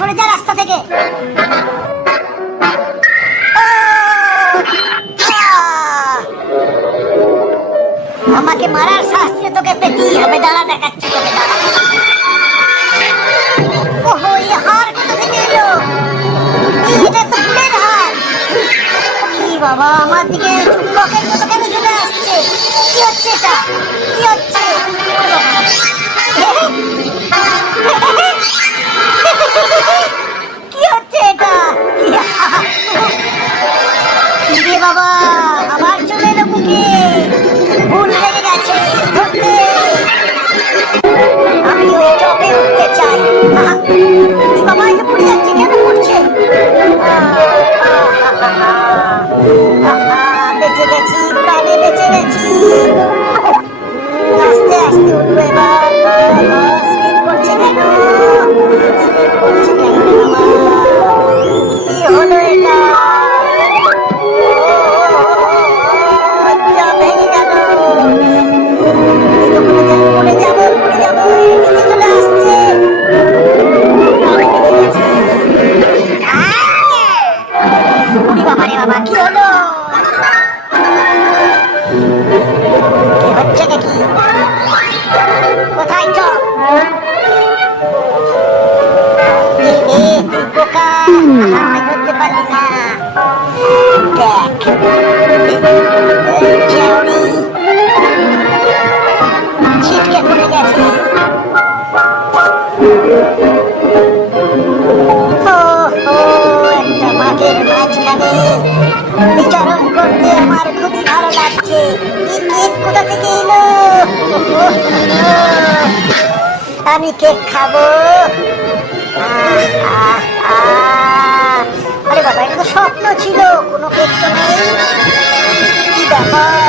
সরে যা রাস্তা থেকে। আমাকে মারার শাস্তি তোকে পেতেই হবে। দাঁড়া, দেখাচ্ছি তোকে, দাঁড়া। ওহো, এই হার কোথা থেকে এলো? এটা তো ফুলের হার। বাবা, আমার দিকে চুম্বকের মতো কেন চলে আসছে? কি হচ্ছে এটা? কি হচ্ছে? কি হচ্ছে এটা? বাবা, আবার চলে এলো মুখে। ভুল লেগে গেছে, ধরতে। আমি ওই চপে উঠতে চাই। বাবা, এটা পড়ে যাচ্ছে, কেন পড়ছে? বেঁচে গেছি, প্রাণে বেঁচে গেছি। আস্তে আস্তে উঠবো এবার। স্লিপ করছে কেন? স্লিপ করছে কেন রে বাবা? কি হলো এটা? ভেঙে গেল। পড়ে যাবো, পড়ে যাবো। নিচে চলে আসছে। বাবা রে বাবা, কি হলো? কি হচ্ছে নাকি? কোথায় চল? তুই বোকা, আমায় ধরতে পারলি না। দেখ, ছেউরি ছিটকে পড়ে গেছে। একটা মাঠের মাঝখানে বিচরণ করতে আমার খুবই ভালো লাগছে। কেক কোথা থেকে এলো? আমি কেক খাবো। আরে বাবা, এটা তো স্বপ্ন ছিল, কোনো কেক তো নেই। কি ব্যাপার?